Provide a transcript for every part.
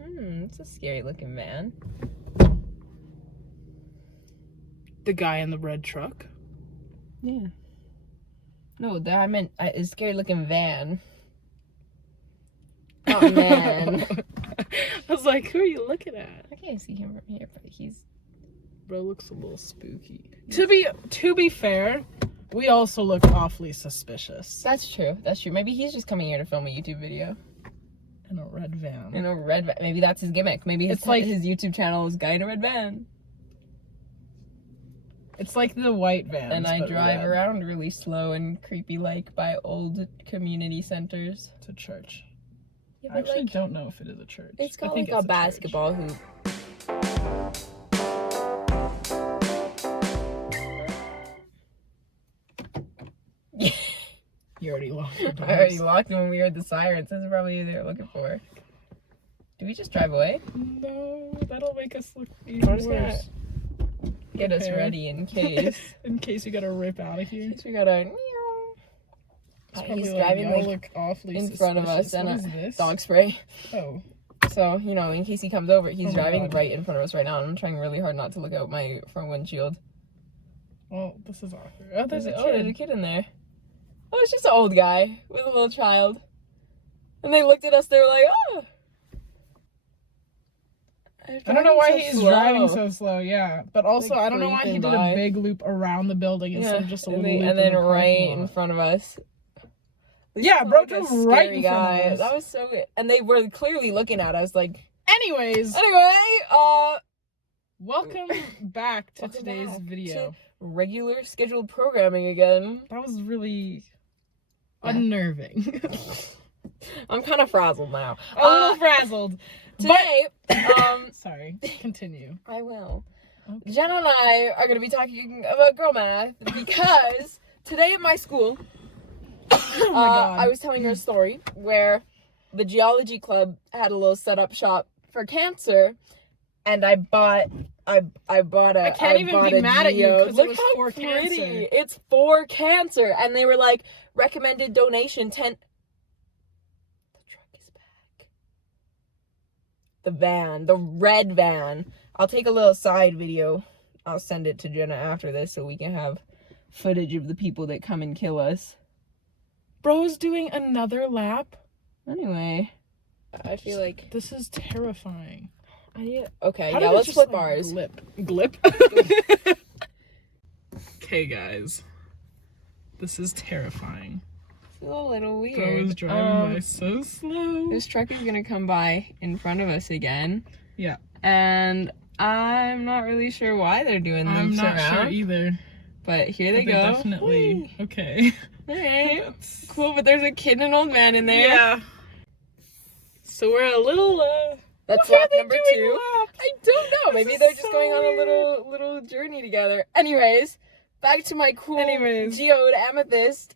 It's a scary looking van. The guy in the red truck. Yeah. No, I meant a scary looking van. Oh man. I was like, who are you looking at? I can't see him from here, but Bro looks a little spooky. To be fair, we also look awfully suspicious. That's true. Maybe he's just coming here to film a YouTube video. In a red van. Maybe that's his gimmick. Maybe his YouTube channel is Guy in a Red Van. It's like the white vans. And I drive around really slow and creepy like by old community centers. To church. Yeah, I actually don't know if it is a church. It's got like a basketball hoop. You already locked the doors. I already locked them when we heard the sirens. That's probably who they were looking for. Did we just drive away? No, that'll make us look even worse. Get us ready in case. In case we gotta rip out of here. In case we gotta... He's driving look awfully in front of us and a dog spray. Oh. So, you know, in case he comes over, he's driving right in front of us right now, and I'm trying really hard not to look out my front windshield. Well, this is awkward. Oh, there's a kid in there. Oh, it's just an old guy with a little child. And they looked at us, they were like, oh. I don't know why he's driving so slow, yeah. But also, I don't know why he did a big loop around the building instead of just a little loop. And then right in front of us. Yeah, bro, drove right in front of us. That was so good. And they were clearly looking at us like... Anyway, welcome back to today's video. To regular scheduled programming again. That was really unnerving. I'm kind of frazzled now. A little frazzled. Today, sorry, continue. I will. Okay. Jenna and I are going to be talking about girl math because today at my school, oh my God. I was telling her a story where the geology club had a little setup shop for cancer, and I bought a I can't even be mad at you because it was for cancer. It's for cancer, and they were like recommended donation 10. The van, the red van. I'll take a little side video. I'll send it to Jenna after this so we can have footage of the people that come and kill us. Bro's doing another lap. Anyway, I feel like this is terrifying. Okay, let's flip ours. Glip. Okay, guys. This is terrifying. It's a little weird. Bro is driving by so slow. This truck is gonna come by in front of us again. Yeah. And I'm not really sure why they're doing this. I'm not sure either. But here they go. Definitely. Whee. Okay. Alright. Cool, but there's a kid and an old man in there. Yeah. So we're a little that's lap number 2. I don't know. Maybe they're just going on a little journey together. Anyways, back to my cool geode amethyst.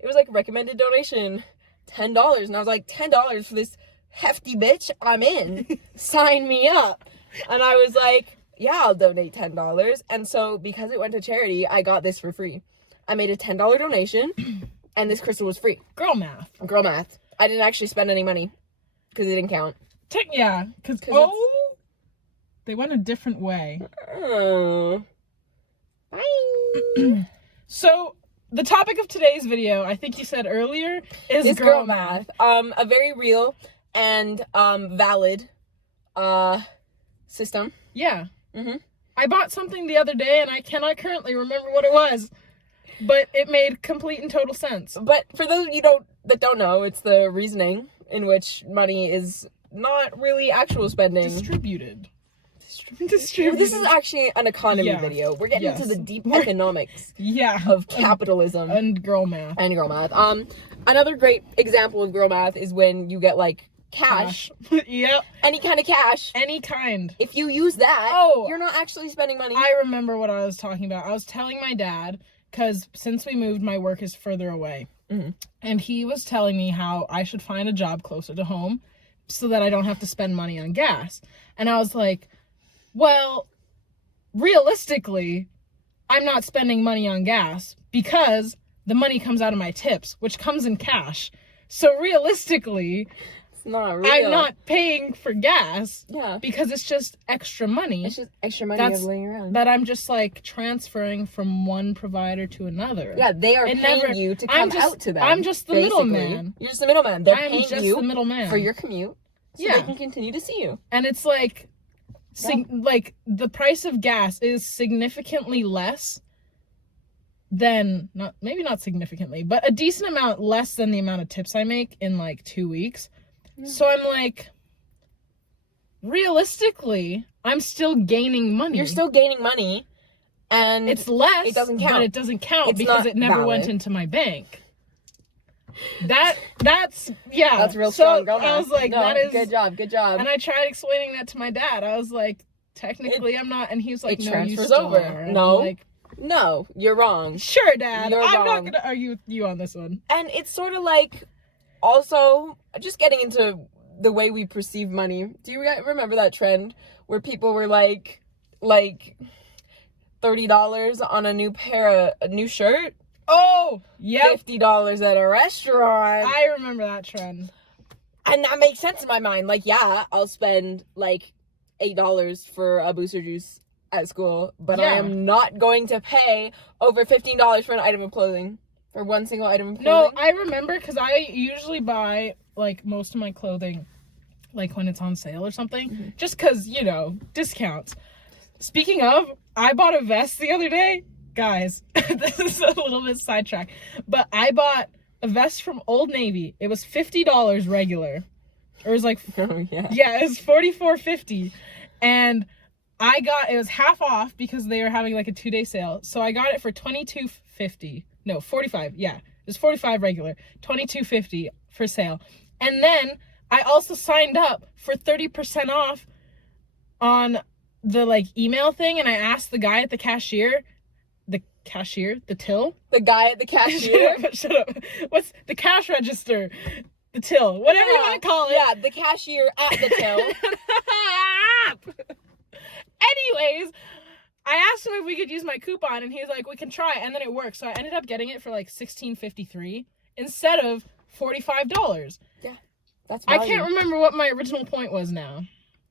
It was like recommended donation, $10, and I was like, $10 for this hefty bitch? I'm in. Sign me up. And I was like, yeah, I'll donate $10. And so because it went to charity, I got this for free. I made a $10 donation, and this crystal was free. Girl math. I didn't actually spend any money because it didn't count. Yeah, because they went a different way. Oh. Bye. So the topic of today's video, I think you said earlier, is girl math. A very real and valid system. Yeah. Mm-hmm. I bought something the other day and I cannot currently remember what it was, but it made complete and total sense. But for those of you that don't know, it's the reasoning in which money is not really actual spending. Distributed. This is actually an economy video. We're getting into the deep economics of capitalism and girl math. Another great example of girl math is when you get like cash. Yep. Any kind of cash. Any kind. If you use that, you're not actually spending money. I remember what I was talking about. I was telling my dad, because since we moved, my work is further away. Mm-hmm. And he was telling me how I should find a job closer to home so that I don't have to spend money on gas. And I was like, well, realistically, I'm not spending money on gas because the money comes out of my tips, which comes in cash. So realistically, It's not real. I'm not paying for gas. Yeah. Because it's just extra money. It's just extra money that's laying around. That I'm just like transferring from one provider to another. Yeah, they are paying you to come out to them. I'm just the middleman. You're just the middleman. They're paying you the middleman for your commute so they can continue to see you. And it's like, like the price of gas is significantly less than, maybe not significantly, but a decent amount less than the amount of tips I make in like 2 weeks. So I'm like, realistically, I'm still gaining money. You're still gaining money, and it's less. It doesn't count. But it doesn't count because it never went into my bank. That's real strong. I was like, that is good job. And I tried explaining that to my dad. I was like, technically, I'm not. And he was like, no, transfers you still over. are. No, like, no, you're wrong. Sure, Dad. You're I'm wrong. not gonna argue with you on this one. And it's sort of like, also, just getting into the way we perceive money. Do you remember that trend where people were like $30 on a new shirt? Oh, yeah. $50 at a restaurant. I remember that trend. And that makes sense in my mind. Like, yeah, I'll spend like $8 for a booster juice at school, but I am not going to pay over $15 for an item of clothing. For one single item of clothing. No, I remember because I usually buy like most of my clothing like when it's on sale or something, just because, you know, discounts. Speaking of, I bought a vest the other day. Guys, this is a little bit sidetracked, but I bought a vest from Old Navy. It was $50 regular. It was like, it was $44.50, and it was half off because they were having like a 2-day sale. So I got it for $22.50. No, $45. Yeah, it was $45 regular, $22.50 for sale, and then I also signed up for 30% off on the like email thing, and I asked the guy at the cashier, the till? The guy at the cashier? Shut up. What's the cash register? The till. Whatever you want to call it. Yeah, the cashier at the till. Anyways, I asked him if we could use my coupon, and he's like, we can try, and then it worked. So I ended up getting it for like $16.53 instead of $45. Yeah. That's value. I can't remember what my original point was now.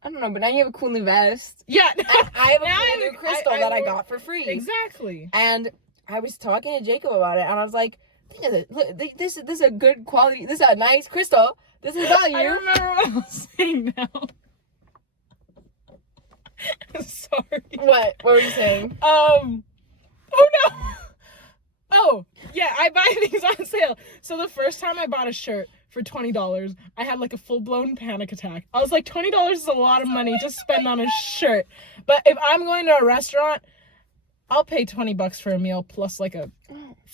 I don't know, but now you have a cool new vest. Yeah. I have a cool new crystal that I got for free. Exactly. And I was talking to Jacob about it, and I was like, think of it. Look, this is a good quality. This is a nice crystal. This is value. I remember what I was saying now. Sorry. What were you saying? Oh no. Oh, yeah, I buy things on sale. So the first time I bought a shirt for $20, I had like a full-blown panic attack. I was like, $20 is a lot of money to spend on a shirt. But if I'm going to a restaurant, I'll pay $20 for a meal plus like a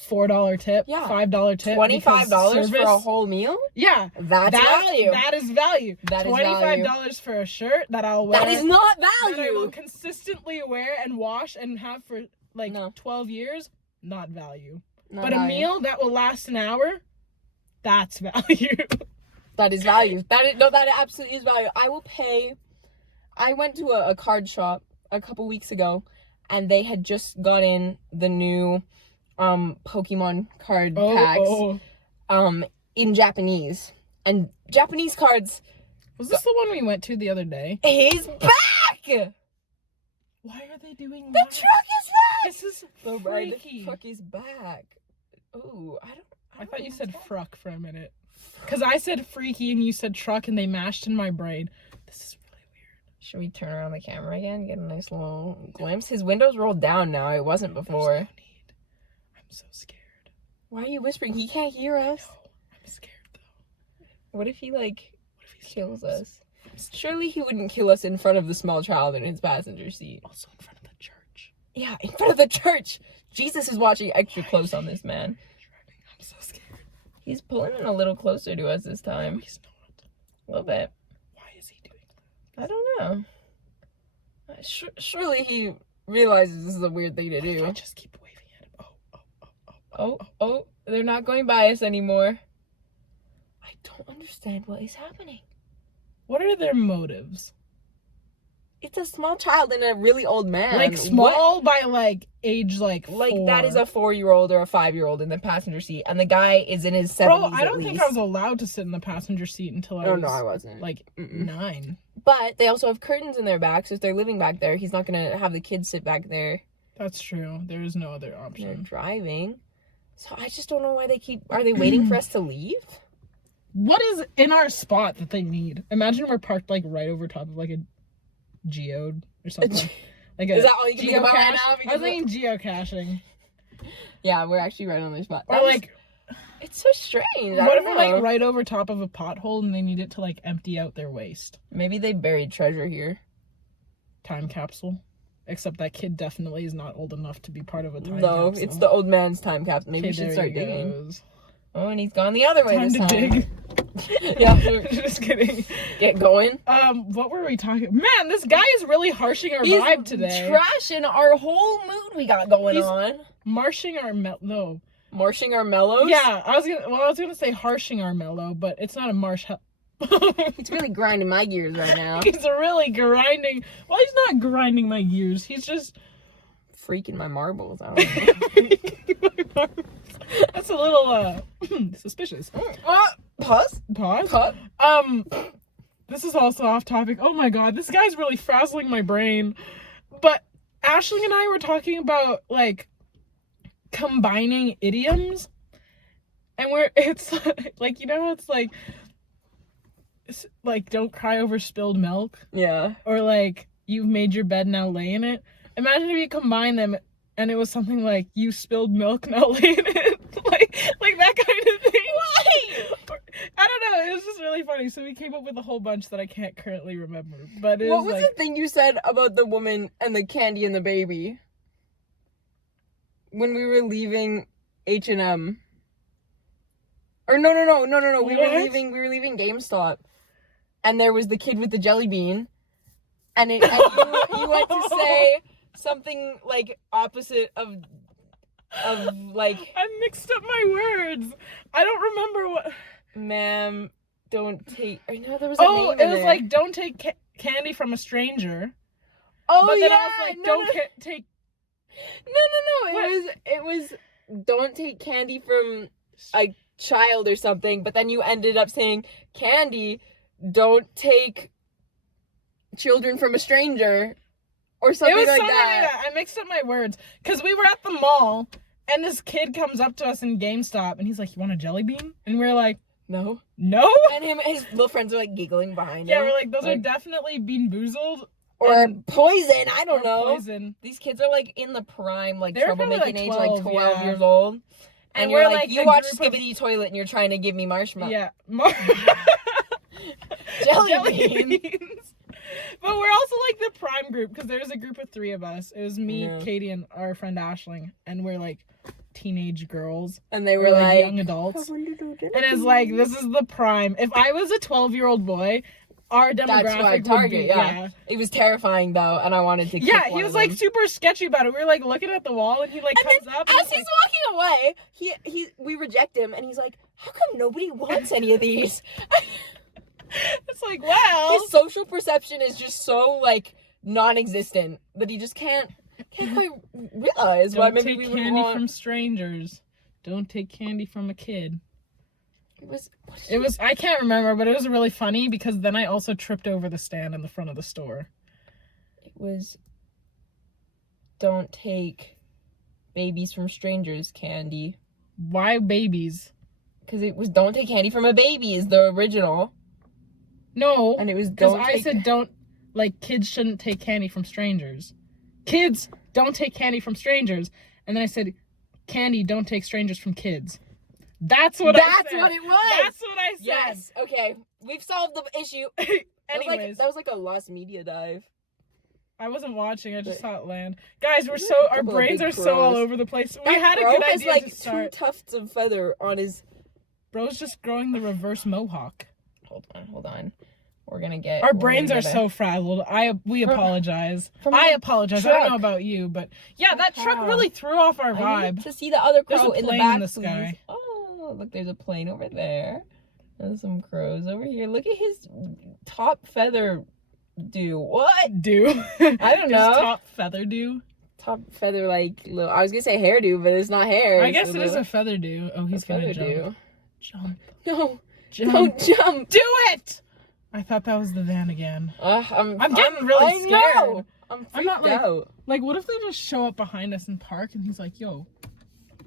$4 tip, $5 tip. $25 for a whole meal? Yeah. That's value. That is value. That is $25 value. For a shirt that I'll wear. That is not value. That I will consistently wear and wash and have for like 12 years. Not value. But a meal that will last an hour, that's value. That is value. That absolutely is value. I went to a card shop a couple weeks ago, and they had just got in the new Pokemon card packs in Japanese. And Japanese cards. Was this the one we went to the other day? He's back! Why are they doing that? The truck is back! This is freaky. The truck is back. Oh, I thought you said fruck for a minute. Because I said freaky and you said truck, and they mashed in my brain. This is really weird. Should we turn around the camera again? Get a nice little glimpse? His window's rolled down now. It wasn't before. There's no need. I'm so scared. Why are you whispering? He can't hear us. No, I'm scared though. What if he kills us? Surely he wouldn't kill us in front of the small child in his passenger seat. Also in front of the church. Yeah, in front of the church. Jesus is watching extra close on this man. I'm so scared. He's pulling in a little closer to us this time. No, he's not. A little bit. Why is he doing that? I don't know. Surely he realizes this is a weird thing to do. I just keep waving at him. Oh, they're not going by us anymore. I don't understand what is happening. What are their motives? it's a small child and a really old man. Like, small by, like, age, like, 4. Like, that is a 4-year-old or a 5-year-old in the passenger seat, and the guy is in his 70s. Bro, I don't think I was allowed to sit in the passenger seat until I was... No, I wasn't. Like, 9. But they also have curtains in their back, so if they're living back there, he's not gonna have the kids sit back there. That's true. There is no other option. They're driving. So I just don't know why they keep... Are they waiting for us to leave? What is in our spot that they need? Imagine we're parked, like, right over top of, like, a geode or something. Like is that all you can think about right now? I was thinking geocaching. Yeah, we're actually right on their spot. Or, like... It's so strange. What if we're, like, right over top of a pothole and they need it to, like, empty out their waste? Maybe they buried treasure here. Time capsule. Except that kid definitely is not old enough to be part of a time capsule. No, it's the old man's time capsule. Maybe we should start digging. Oh, and he's gone the other way time this to time. Dig. Yeah, just kidding. Get going. What were we talking? Man, this guy is really harshing our vibe today. Trashing our whole mood we got going on. Marshing our Marshing our mellows? Yeah, I was gonna say harshing our mellow, but it's not a marsh. He's really grinding my gears right now. He's really grinding. Well, he's not grinding my gears. He's just freaking my marbles. I don't know. That's a little suspicious. Pause. This is also off topic. Oh my god, this guy's really frazzling my brain. But Aisling and I were talking about, like, combining idioms, and it's like, you know how it's like don't cry over spilled milk, yeah, or like you've made your bed, now lay in it. Imagine if you combine them and it was something like you spilled milk, now lay in it. like that kind of thing. Why? I don't know, it was just really funny, so we came up with a whole bunch that I can't currently remember, but what was the thing you said about the woman and the candy and the baby when we were leaving H&M? Or no. We were leaving GameStop, and there was the kid with the jelly bean, and you went to say something like opposite of like. I mixed up my words. I don't remember what. Ma'am, don't take. I know there was a name in it was like don't take candy from a stranger. Oh, but then yeah, I was like, don't take. No. It was don't take candy from a child or something, but then you ended up saying candy, don't take children from a stranger or something like that. I mixed up my words because we were at the mall and this kid comes up to us in GameStop and he's like, you want a jelly bean? And we're like, no. And his little friends are like giggling behind him. Yeah, we're like, those are definitely Bean Boozled. Or poison, I don't know. Poison. These kids are like in the prime, like they're troublemaking like age, like 12 years old. And we're you're like, you watch of... Skibbity Toilet and you're trying to give me marshmallow. Yeah. Jelly beans. But we're also like the prime group because there's a group of 3 of us. It was me, Katie, and our friend Aisling. And we're like teenage girls. And they were like young adults. And it's like, this is the prime. If I was a 12-year-old boy, our demographic that's my target, yeah. It was terrifying though, and I wanted to kick yeah, he was like super sketchy about it. We were like looking at the wall, and he like comes up. As he's walking away, we reject him, and he's like, "How come nobody wants any of these?" It's like, wow. His social perception is just so like non-existent that he just can't quite realize why maybe we would candy from strangers. Don't take candy from a kid. It was I can't remember, but it was really funny because then I also tripped over the stand in the front of the store. It was don't take babies from strangers candy. Why babies? Because it was don't take candy from a baby is the original. No. And it was I said don't, like, kids shouldn't take candy from strangers. Kids don't take candy from strangers. And then I said candy don't take strangers from kids. That's what I said. That's what it was. That's what I said. Yes. Okay. We've solved the issue. Anyways. That was like a lost media dive. I wasn't watching. I just saw it land. Guys, our brains are so all over the place. We had a good idea has, like, to start. 2 tufts of feather on his... Bro's just growing the reverse mohawk. Hold on. We're gonna get... Our brains are so frazzled. We apologize. I apologize. Truck. I don't know about you, but... Yeah, that truck really threw off our vibe. I need to see the other crow in the back, in the sky. Oh, look, there's a plane over there. There's some crows over here. Look at his top feather do? What? Do? I don't know. Is top feather do? Top feather, like, little, I was gonna say hairdo, but it's not hair. I guess it is a feather do. Oh, he's gonna jump. Do. Jump. No. Jump. Don't jump. Do it! I thought that was the van again. I'm getting really scared. Know. I'm not like, out. Like, what if they just show up behind us and park and he's like, yo.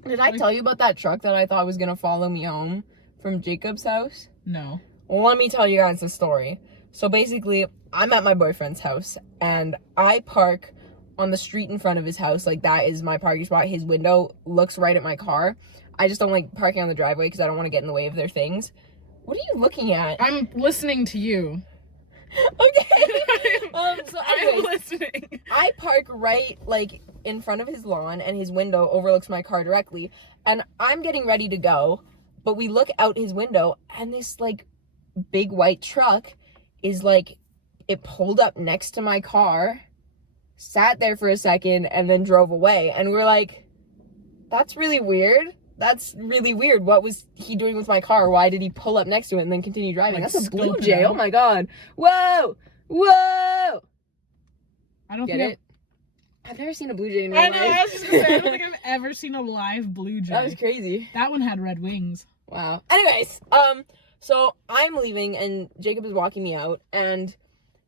Did I tell you about that truck that I thought was gonna follow me home from Jacob's house? No. Well, let me tell you guys the story. So basically, I'm at my boyfriend's house and I park on the street in front of his house. Like, that is my parking spot. His window looks right at my car. I just don't like parking on the driveway because I don't want to get in the way of their things. What are you looking at? I'm listening to you. Okay. So anyways, I'm listening. I park right, like, in front of his lawn, and his window overlooks my car directly. And I'm getting ready to go, but we look out his window, and this, like, big white truck is, like, it pulled up next to my car, sat there for a second, and then drove away. And we're like, that's really weird. That's really weird. What was he doing with my car? Why did he pull up next to it and then continue driving? Like, that's a blue jay. out. Oh my god. Whoa! Whoa! I don't Get think it? I've never seen a blue jay in real I life. know, I was just gonna say, I don't think I've ever seen a live blue jay. That was crazy. That one had red wings. Wow. Anyways, so I'm leaving and Jacob is walking me out and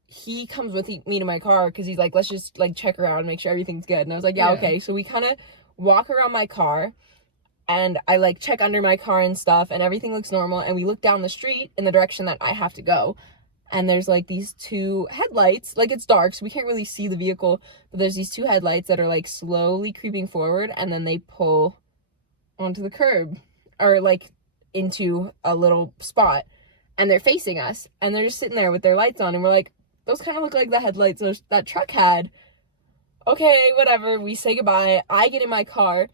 he comes with me to my car because he's like, let's just like check around, make sure everything's good. And I was like, yeah. Okay. So we kind of walk around my car and I like check under my car and stuff and everything looks normal. And we look down the street in the direction that I have to go. And there's like these two headlights, like it's dark, so we can't really see the vehicle, but there's these two headlights that are like slowly creeping forward and then they pull onto the curb or like into a little spot and they're facing us and they're just sitting there with their lights on and we're like, those kind of look like the headlights that truck had. Okay, whatever. We say goodbye. I get in my car.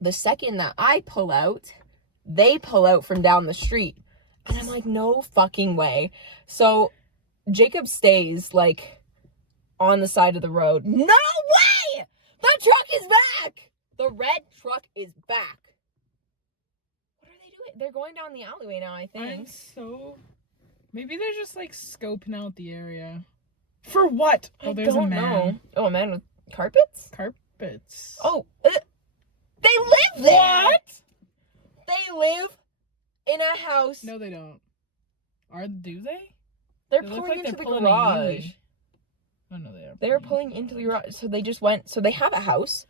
The second that I pull out, they pull out from down the street. And I'm like, no fucking way. So Jacob stays like on the side of the road. No way! The truck is back! The red truck is back. What are they doing? They're going down the alleyway now, I think. Maybe they're just like scoping out the area. For what? Oh, there's a man. Know. Oh, a man with carpets? Carpets. Oh, they live there. What? They live in a house. No, they don't. Do they? They're pulling into the garage. Oh no, they are. They're pulling into the garage. So they just went. So they have a house.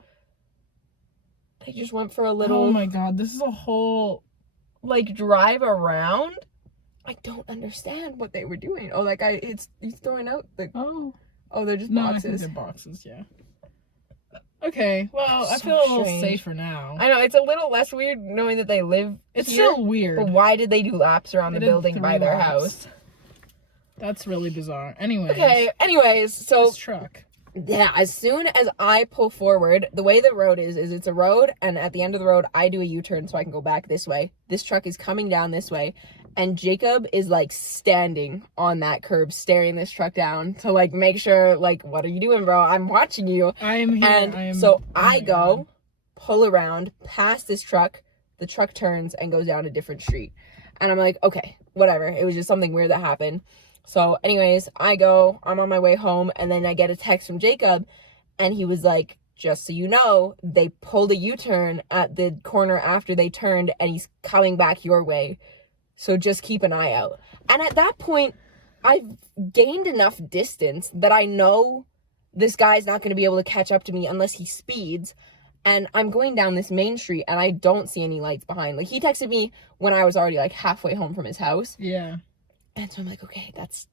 They just went for a little. Oh my god, this is a whole like drive around. I don't understand what they were doing. Oh, that guy, he's throwing out the. Oh, they're just boxes. I think they're boxes. Yeah. Okay, well, I feel a little safer now. I know, it's a little less weird knowing that they live It's here, still weird. But why did they do laps around the building by their house? That's really bizarre. Anyways, so... This truck. Yeah, as soon as I pull forward, the way the road is it's a road, and at the end of the road, I do a U-turn so I can go back this way. This truck is coming down this way, and Jacob is, like, standing on that curb, staring this truck down to, like, make sure, like, what are you doing, bro? I'm watching you. I am here. And I go, pull around, past this truck, the truck turns and goes down a different street. And I'm like, okay, whatever. It was just something weird that happened. So, anyways, I'm on my way home, and then I get a text from Jacob, and he was like, just so you know, they pulled a U-turn at the corner after they turned, and he's coming back your way. So just keep an eye out. And at that point, I've gained enough distance that I know this guy's not going to be able to catch up to me unless he speeds. And I'm going down this main street, and I don't see any lights behind. Like, he texted me when I was already, like, halfway home from his house. Yeah. And so I'm like, okay, that's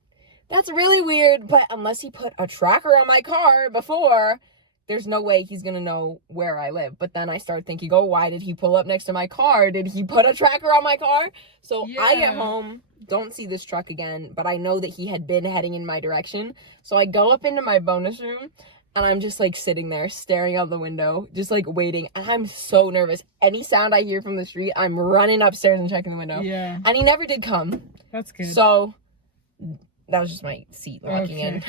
really weird. But unless he put a tracker on my car before, there's no way he's going to know where I live. But then I start thinking, oh, why did he pull up next to my car? Did he put a tracker on my car? So I get home, don't see this truck again, but I know that he had been heading in my direction. So I go up into my bonus room, and I'm just, like, sitting there staring out the window, just, like, waiting. And I'm so nervous. Any sound I hear from the street, I'm running upstairs and checking the window. Yeah. And he never did come. That's good. So that was just my seat locking in.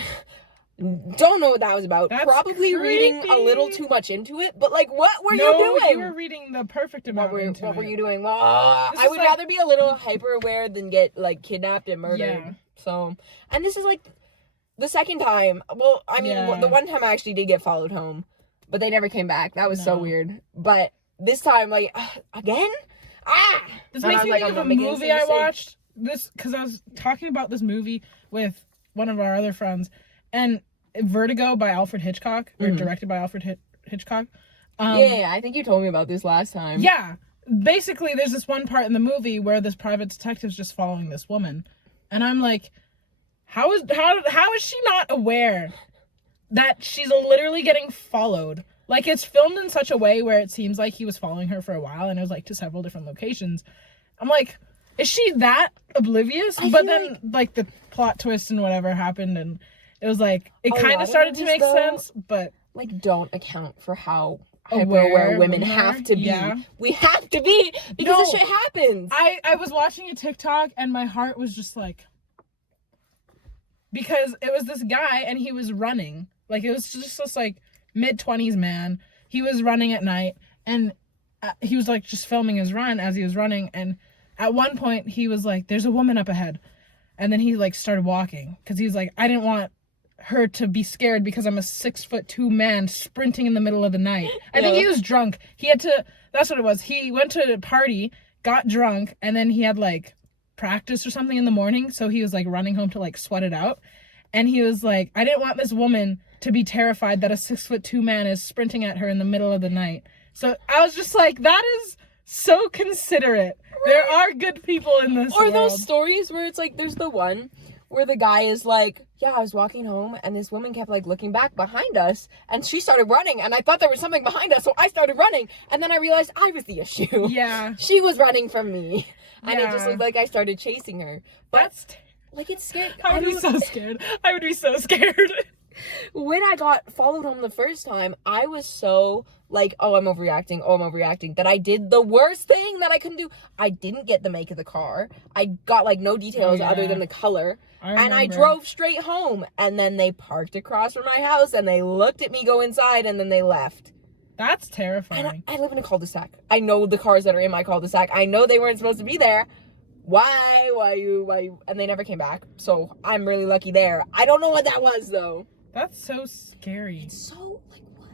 Don't know what that was about. That's Probably creepy. reading a little too much into it, but like, what were you doing? You were reading the perfect amount. What were you doing? Well, I would rather be a little hyper aware than get like kidnapped and murdered. Yeah. So, and this is like the second time, well, I mean, Yeah. the one time I actually did get followed home, but they never came back. That was so No. weird. But this time, like, again? This And makes I was me like, think I'm of not a making any movie I mistake. watched. This because I was talking about this movie with one of our other friends, and Vertigo by Alfred Hitchcock, or directed by Alfred Hitchcock. Yeah, I think you told me about this last time. Yeah, basically, there's this one part in the movie where this private detective's just following this woman, and I'm like, how is she not aware that she's literally getting followed? Like, it's filmed in such a way where it seems like he was following her for a while, and it was like to several different locations. I'm like, is she that oblivious? But then, like, the plot twist and whatever happened, and it was like, it kind of started to make sense, but like, don't account for how aware women have to be. Yeah. We have to be, because this shit happens. I was watching a TikTok, and my heart was just like, because it was this guy, and he was running. Like, it was just this, like, mid-20s man. He was running at night, and he was, like, just filming his run as he was running, and at one point, he was like, there's a woman up ahead. And then he, like, started walking, because he was like, I didn't want her to be scared because I'm a 6'2" man sprinting in the middle of the night. I think he was drunk. He had to, that's what it was. He went to a party, got drunk, and then he had, like, practice or something in the morning, so he was, like, running home to, like, sweat it out. And he was like, I didn't want this woman to be terrified that a 6'2" man is sprinting at her in the middle of the night. So I was just like, that is so considerate. Right. There are good people in this world. Or those stories where it's like, there's the one where the guy is like, yeah, I was walking home and this woman kept like looking back behind us and she started running and I thought there was something behind us, so I started running and then I realized I was the issue. Yeah. She was running from me. And it just looked like I started chasing her. But like, it's scary. I would be so scared. I would be so scared. When I got followed home the first time, I was so like, oh, I'm overreacting, that I did the worst thing that I couldn't do. I didn't get the make of the car. I got like no details other than the color. And I drove straight home. And then they parked across from my house and they looked at me go inside and then they left. That's terrifying. And I live in a cul-de-sac. I know the cars that are in my cul-de-sac. I know they weren't supposed to be there. Why you? And they never came back. So I'm really lucky there. I don't know what that was though. That's so scary. It's so like, what?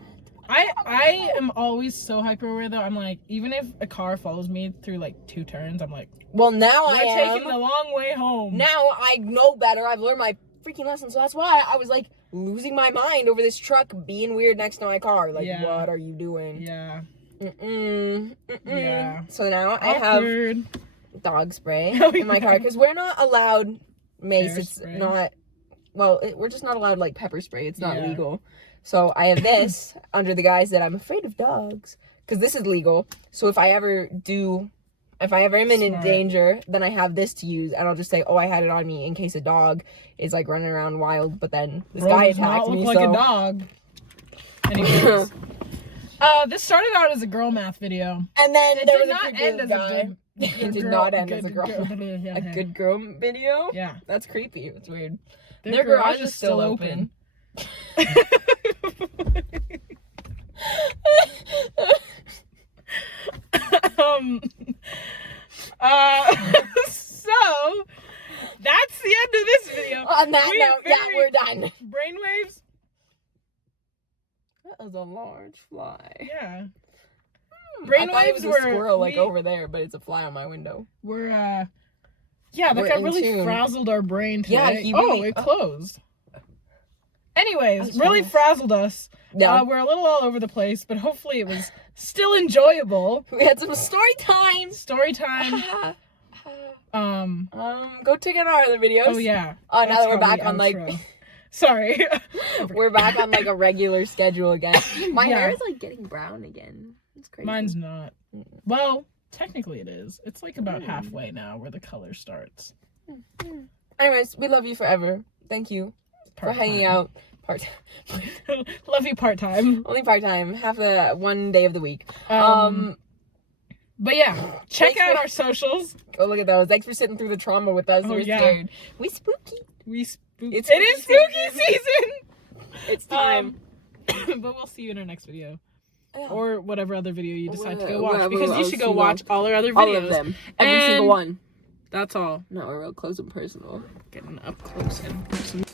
I am always so hyper aware though. I'm like, even if a car follows me through like 2 turns, I'm like, well, now we're taking the long way home. Now I know better. I've learned my freaking lesson. So that's why I was like losing my mind over this truck being weird next to my car. Like, what are you doing? Yeah. Yeah. So now Awkward. I have dog spray in my car because we're not allowed mace. It's not, well, we're just not allowed like pepper spray. It's not legal. So I have this under the guise that I'm afraid of dogs because this is legal. So if I ever am in danger, then I have this to use and I'll just say, oh, I had it on me in case a dog is like running around wild. But then this guy attacked me. Look like a dog. Anyways. This started out as a girl math video. And then it there did was not end as a good it did not end as a girl. A good girl video? Yeah. That's creepy. It's weird. Their garage is still open. So that's the end of this video. On that note, we're done. Brainwaves. That was a large fly. Yeah. Brainwaves were a squirrel over there, but it's a fly on my window. That guy really frazzled our brain today. Yeah, it closed. Anyways, really frazzled us. Yeah. We're a little all over the place, but hopefully it was still enjoyable. We had some story time. Go check out our other videos. Oh yeah. Now that we're back on like sorry. We're back on like a regular schedule again. My hair is like getting brown again. It's crazy. Mine's not. Well, technically it is. It's like about halfway now where the color starts. Anyways, we love you forever. Thank you for hanging out. Love you part-time. Only part-time. One day of the week. But yeah, check out our socials. Go look at those. Thanks for sitting through the trauma with us. We're scared. We spooky. It is spooky season. It's time. But we'll see you in our next video. Yeah. Or whatever other video you decide to go watch. Because you should go watch all our other videos. All of them. Every single one. That's all. No, we're real close and personal. Getting up close and personal.